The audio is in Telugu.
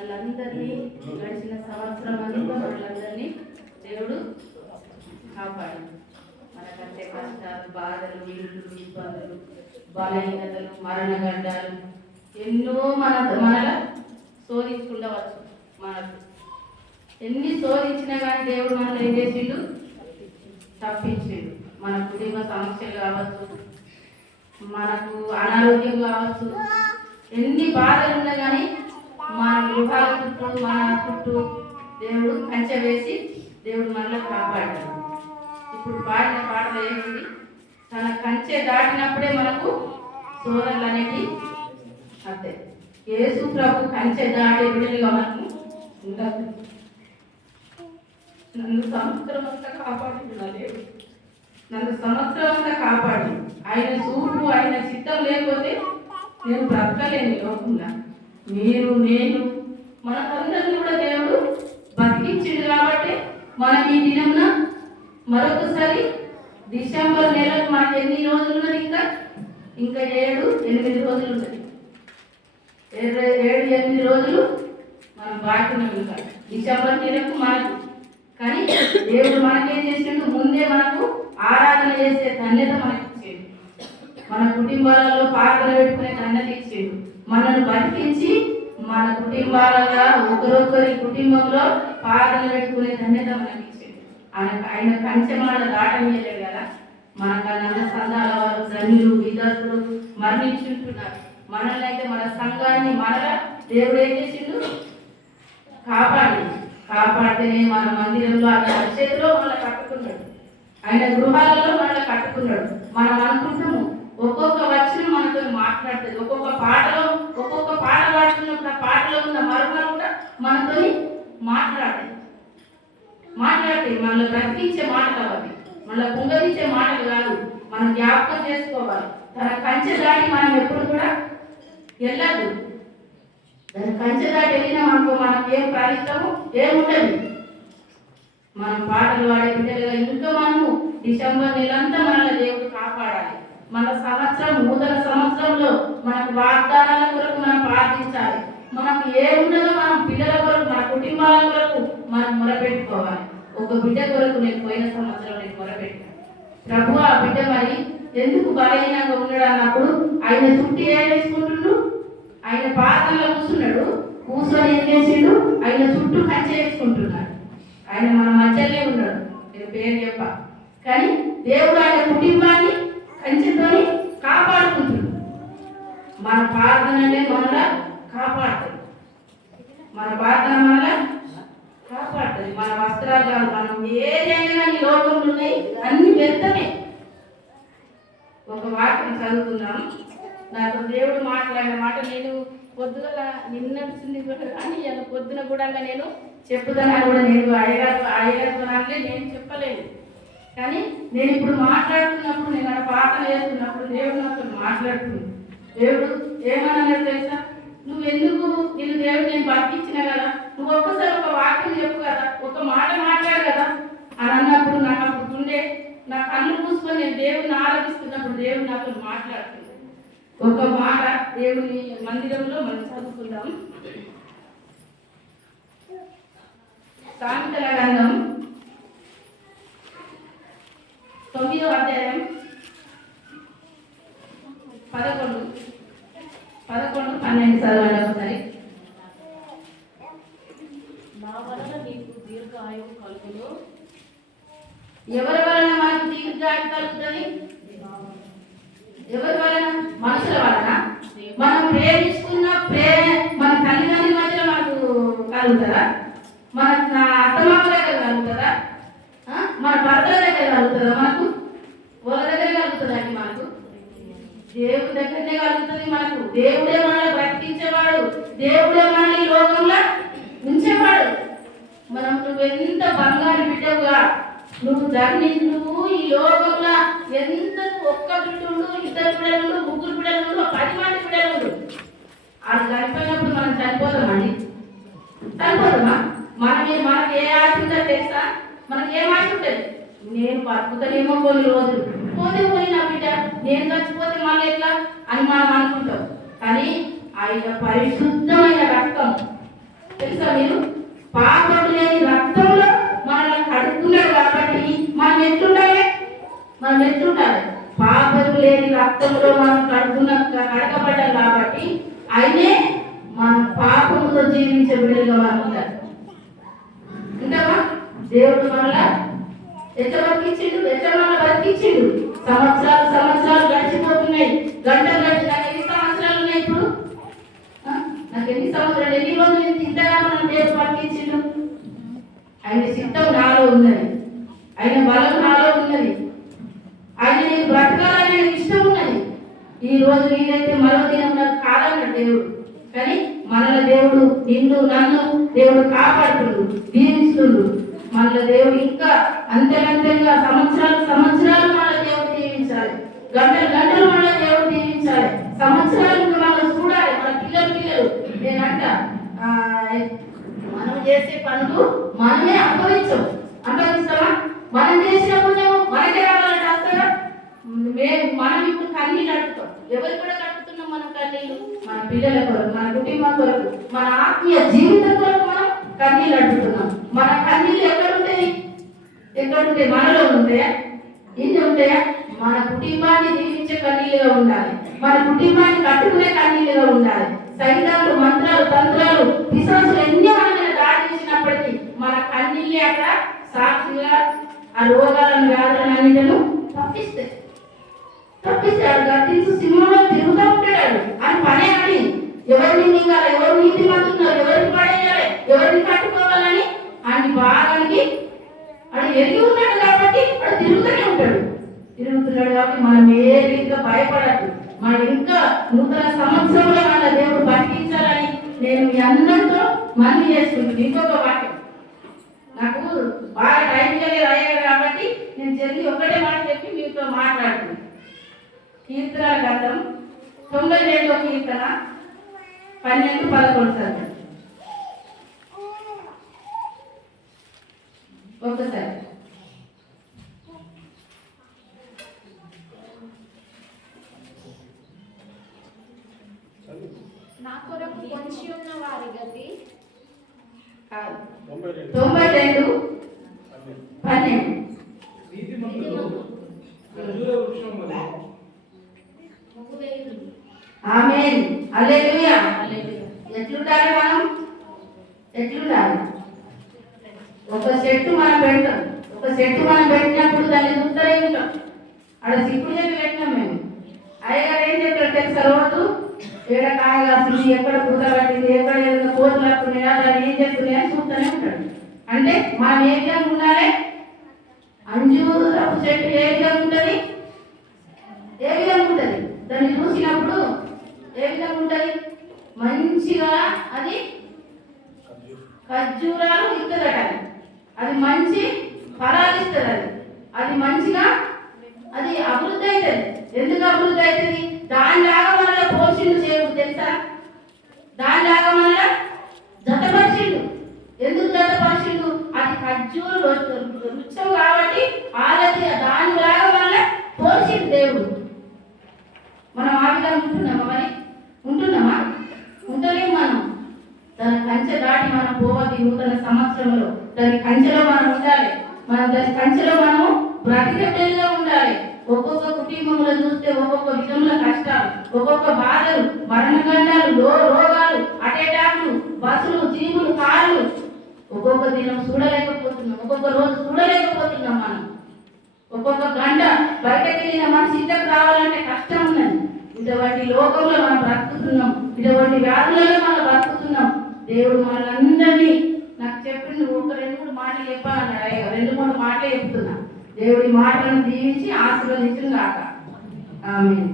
మనలందరినీ గడిచిన సంవత్సరం అంతా మనలందరినీ దేవుడు కాపాడు. మనకంటే కష్టాలు, బాధలు, ఇల్లు, ఇబ్బందులు, బలహీనతలు, మరణగండాలు ఎన్నో మనలా శోధించుకుండవచ్చు. మనకు ఎన్ని శోధించినా కానీ దేవుడు మనల్ని ఏం చేసిండు? తప్పించిండు. మన కుటుంబ సమస్యలు కావచ్చు, మనకు అనారోగ్యం కావచ్చు, ఎన్ని బాధలు ఉన్నా కానీ మన గృహాల చుట్టూ మన చుట్టూ దేవుడు కంచె వేసి దేవుడు మనల్ని కాపాడాడు. ఇప్పుడు పాడిన పాటలు ఏమిటి? తన కంచె దాటినప్పుడే మనకు శోధనలు అనేవి అంతే. యేసు ప్రభు కంచె దాటి బిడ్డలుగా మనకు ఉండదు. నన్ను సంవత్సరం అంతా కాపాడుతున్నాడు. నన్ను సంవత్సరం అంతా కాపాడు. ఆయన చూపు, ఆయన చిత్తం లేకపోతే నేను బ్రతకలేను లోకంగా. మీరు, నేను, మనకందరినీ కూడా దేవుడు బతికించింది కాబట్టి మనం ఈ దినంన మరొకసారి డిసెంబర్ నెలకు మనకి ఎన్ని రోజులు ఉన్నది? ఇంకా 7-8 రోజులు ఉన్నది. 7-8 రోజులు మనం బాకీ ఉన్నాం. ఇంకా డిసెంబర్ నెలకు మనకు. కానీ దేవుడు మనకేం చేసిండు? ముందే మనకు ఆరాధన చేసే ధన్యత మనకి ఇచ్చేడు. మన కుటుంబాలలో పాత్రలు పెట్టుకునే ధన్యత ఇచ్చేడు. మనల్ని బతికించి మన కుటుంబాలలో ఒకరొకరి కుటుంబంలో పాత్రలు పెట్టుకునే ధన్యత మనకి ఇచ్చేడు. ఆయన కంచె మన దాటనీయలేడు కదా. మనకన్నా సంఘాల వారు, ధన్యులు, విధస్తులు మరణించుంటున్నారు. మనల్ని అయితే మన సంఘాన్ని మనలా దేవుడు ఏం చేసిండు? కాపాడితేనే మన మందిరంలో ఆయన చేతిలో మనల్ని కట్టుకున్నాడు. ఆయన గృహాలలో మనల్ని కట్టుకున్నాడు. మనం అనుకుంటాము ఒక్కొక్క వచనం మనతో మాట్లాడుతుంది. ఒక్కొక్క పాట పాడుతున్నప్పుడు ఆ పాటలో ఉన్న మర్మాలు కూడా మనతో మాట్లాడతాయి. మనల్ని బ్రతికించే మాటలు అవి, మనల్ని పొంగలించే మాటలు కాదు. మనం జ్ఞాపకం చేసుకోవాలి. తన కంచె దాటి మనం ఎప్పుడు కూడా వెళ్ళదు. దాని కంచె దాటి వెళ్ళినా మనకు ఏం ప్రారిష్టము ఏముండదు. మనం పాటలు పాడే బిడ్డలుగా ఇంకా మనము డిసెంబర్ నెలంతా మనల్ని దేవుడు కాపాడాలి. మన సంవత్సరం, నూతన సంవత్సరంలో మనకు వాగ్దానాల కొరకు మనం ప్రార్థించాలి. మనకు ఏమున్నదో మనం పిల్లల కొరకు, మన కుటుంబాల కొరకు మనం మొరపెట్టుకోవాలి. ఒక బిడ్డ కొరకు నేను పోయిన సంవత్సరం నేను మొరపెట్టాను. ప్రభు, ఆ బిడ్డ మరి ఎందుకు బలహీనంగా ఉన్నాడు అన్నప్పుడు ఆయన చుట్టూ ఏం వేసుకుంటుండు? ఆయన పాత్రలో కూర్చొని ఏం చేసిండు? ఆయన చుట్టూ కంచె వేసుకుంటున్నాడు. ఆయన మన మధ్యలో ఉన్నాడు. నేను పేరు చెప్ప, కానీ దేవుడు ఆయన కుటుంబాన్ని కంచెతోని కాపాడుకుంటున్నాడు. మన ప్రార్థనలే మనలా కాపాడుతుంది. మన ప్రార్థన మనలా కాపాడుతుంది. మన వస్త్రాలు కాదు, మనం ఏదైనా ఈ లోకంలో ఉన్నాయి అన్ని వ్యర్థమే. ఒక వాక్యం చదువుతున్నాం. నాకు దేవుడు మాట్లాడిన మాట నేను పొద్దుగల నిన్నటింది కానీ ఇలా పొద్దున కూడా నేను చెప్పుదన్నా కూడా నేను అయ్యగారుతోనే నేను చెప్పలేను. కానీ నేను ఇప్పుడు మాట్లాడుతున్నప్పుడు, నేను అక్కడ పాటలు వేస్తున్నప్పుడు దేవుడు నాతో మాట్లాడుతుంది. దేవుడు ఏమన్నా తెలుసా? నువ్వు ఎందుకు నేను దేవుడు నేను బతికించిన కదా, నువ్వు ఒక్కసారి ఒక వాక్యం చెప్పు కదా, ఒక మాట మాట్లాడు కదా అని అన్నప్పుడు నాకు అప్పుడు ఉండే నా కళ్ళు మూసుకొని నేను దేవుడిని ఆరాధిస్తున్నప్పుడు దేవుడు నాతో మాట్లాడుతుంది. ఒక మాట దేవుని మందిరంలో మనం చదువుకుందాం. సామెతల గ్రంథం 9వ అధ్యాయం 11, 12 చదవండి ఒకసారి. నా వలన నీకు దీర్ఘాయువు కలుగును. ఎవరి వలన మనకు దీర్ఘాయువు కలుగుతుంది? ఎవరి వలన? మనుషుల వలన. మనం ప్రేమించుకున్న మన తల్లిదండ్రుల మధ్యలో మనకు కలుగుతుందా? మన అత్తమామ దగ్గర కలుగుతుందా? మన భర్తల దగ్గర కలుగుతుందా? మనకు వాళ్ళ దగ్గర కలుగుతుందండి. మనకు దేవుడి దగ్గరనే కలుగుతుంది. మనకు దేవుడే మనల్ని బ్రతికించేవాడు, దేవుడే మనల్ని ఈ లోకంలో ఉంచేవాడు. మనం నువ్వెంత బంగారు బిడ్డవుగా నువ్వు ఈ లోకంలో ఎంత ఒక్క బిడ్డలు, 2 బిడ్డలు, 3 బిడ్డలు, 10 మంది బిడ్డలు అది చనిపోయినప్పుడు మనం చనిపోతామండి. చనిపోతామా? మనకి ఏ ఆశ ఉందో తెలుసా? మనకి ఏం ఆశ ఉంటుంది? నేను బతుకుతానేమో కొన్ని రోజులు, పోతే నా బిడ్డ నేను చచ్చిపోతే మళ్ళీ ఎట్లా అని మనం అనుకుంటాం. కానీ ఆయన పరిశుద్ధమైన రక్తం తెలుసా మీరు? పాపం లేని రక్తంలో మనల్ని కడుక్కున్నాడు కాబట్టి మనం ఎట్లుండాలి? పాపం లేని రక్తంలో మనం కడగబడ్డాం కాబట్టి ఆయనే మన పాపముతో జీవించే బిడ్డలుగా మనం ఉండాలి. ఉంటామా? దేవుడు మనల్ని ఎట్లా బతికించిండు. సంవత్సరాలు గడిచిపోతున్నాయి. గంటలు నాకు ఎన్ని సంవత్సరాలు ఉన్నాయి ఇప్పుడు? నాకు ఎన్ని సంవత్సరాలు, ఎన్ని రోజులు ఇంతగా మనం దేవుడు బతికించిండు? ఆయన సిద్ధం నాలో ఉన్నది, ఆయన బలం నాలో ఉన్నది, ఆయన నేను బ్రతకాలని ఇష్టం ఉన్నది. ఈ రోజు నేనైతే మరో దినం నాకు కాదన్నాడు దేవుడు. కానీ మనల దేవుడు నిన్ను నన్ను దేవుడు కాపాడుతుండు, దీవిస్తుండు. మన దేవుడు ఇంకా అంతరంతంగా సంవత్సరాలు మన దేవుడు దీవించాలి, గంటలు మన దేవుడు దీవించాలి, సంవత్సరాలు మనం చూడాలి. మన పిల్లలు నేనంట మనం చేసే పనులు మనమే అనుభవిస్తామా? మనం చేసినప్పుడు మనకే రావాలంటే వస్తారా? మనం ఇప్పుడు కన్నీళ్ళు అడుగుతాం. ఎవరు కూడా కట్టుతున్నాం మనం కన్నీళ్ళు? మన పిల్లల కొరకు, మన కుటుంబం కొరకు, మన ఆత్మీయ జీవితం కొరకు మనం కన్నీళ్ళు అడుగుతున్నాం. మన కన్నీళ్ళు ఎక్కడుంటాయి? మనలో ఉంటాయా? ఇన్ని ఉంటాయా? మన కుటుంబాన్ని దీవించే కన్నీళ్ళుగా ఉండాలి, మన కుటుంబాన్ని కట్టుకునే కన్నీళ్ళుగా ఉండాలి. సైతాలు, మంత్రాలు, తంత్రాలు, పిశాచులు ఎన్ని మన మీద దాడి చేసినప్పటికీ మన కన్నీళ్ళే అక్కడ సాక్షిగా ఆ రోగాలను, వ్యాధులను అన్నిటిను తప్పిస్తాడు. గర్తించు సింహంలో తిరుగుతూ ఉంటాడు అని పనే అని ఎవరిని మింగాలి, ఎవరు నీతి మంతున్నారు, ఎవరిని పడేయాలి, ఎవరిని కట్టుకోవాలని అని బాగానికి అది ఎరిగి ఉన్నాడు కాబట్టి వాడు తిరుగుతున్నాడు కాబట్టి మనం ఏ రీతిగా భయపడద్దు. మనం ఇంకా నూతన సంవత్సరంలో మన దేవుడు బతికించాలని నేను మీ అందరితో మనవి చేసుకుంటుంది. ఇంకొక వాక్యం నాకు బాగా టైం అయ్యారు కాబట్టి నేను జరిగి ఒకటే మాట చెప్పి మీతో మాట్లాడుతున్నాను. కీర్తన గ్రంథం 92వ కీర్తన 12-11 ఒకసారి. నా కొరకు పొంచి ఉన్న వారి గతి 92:12. ఆమేన్, హల్లెలూయా. ఎట్లుండాలి మనం? ఒక చెట్టు మనం పెడతాం. ఒక చెట్టు మనం పెట్టినప్పుడు దాన్ని చూస్తూనే ఉంటాం. అక్కడ సిక్కుడు చెట్టు పెట్టినాం మేము. అయ్యగారు ఏం చెప్తారు తెలుసా? రోజు ఏడ కాయ కాసింది, ఎక్కడ పూత పట్టింది, ఎక్కడ ఏదైనా కోతులు వస్తున్నాయా, దాన్ని ఏం చేస్తున్నాయా చూస్తూనే ఉంటాడు. అంటే మనం ఏ విధంగా ఉండాలి? అంజూరపు చెట్టు ఏ విధంగా ఉంటుంది? దాన్ని చూసినప్పుడు ఏ విధంగా ఉంటుంది? మంచిగా అది ఖర్జూరాలు ఇస్తుందట. అది మంచి ఫలాలు ఇస్తుంది. అది మంచిగా అది అభివృద్ధి అవుతుంది. ఎందుకు అభివృద్ధి అవుతుంది? దానిలాగా మనలో పోషణ చేయదు తెలుసా? దానిలాగా మనలో జతపరిచిండు. ఎందుకు జతపరిచిండు? అది ఖర్జూరు రుచం కాబట్టి వాళ్ళకి దానిలాగా మనలో పోషిండు దేవుడు. మనం ఆ విధంగా ఉంటున్నామా? ఉంటలేము. మనం దాని కంచె దాటి మనం పోవాలి. నూతన సంవత్సరంలో దాని కంచెలో మనం ఉండాలి. దాని కంచెలో మనము బ్రతికేగా ఉండాలి. ఒక్కొక్క కుటుంబంలో చూస్తే ఒక్కొక్క విధముల కష్టాలు, ఒక్కొక్క బాధలు, మరణగండాలు, రోగాలు, అటాక్లు, బస్సులు, జీవులు, కార్లు ఒక్కొక్క దినం చూడలేకపోతున్నాం. ఒక్కొక్క రోజు చూడలేకపోతున్నాం. మనం ఒక్కొక్క గంట బయటకు వెళ్ళిన మనిషి ఇంటికి రావాలంటే కష్టం ఉన్నది. ఇటువంటి లోకంలో మనం బ్రతుకుతున్నాం. ఇటువంటి వ్యాధులలో మనం బ్రతుకుతున్నాం. దేవుడు మనల్ని నాకు చెప్పింది. ఒక 2-3 మాటలు చెప్పాలన్నాడు. 2-3 మాటలే చెప్తున్నా. దేవుడి మాటలను దీవించి ఆశీర్వదించును గాక. ఆమేన్.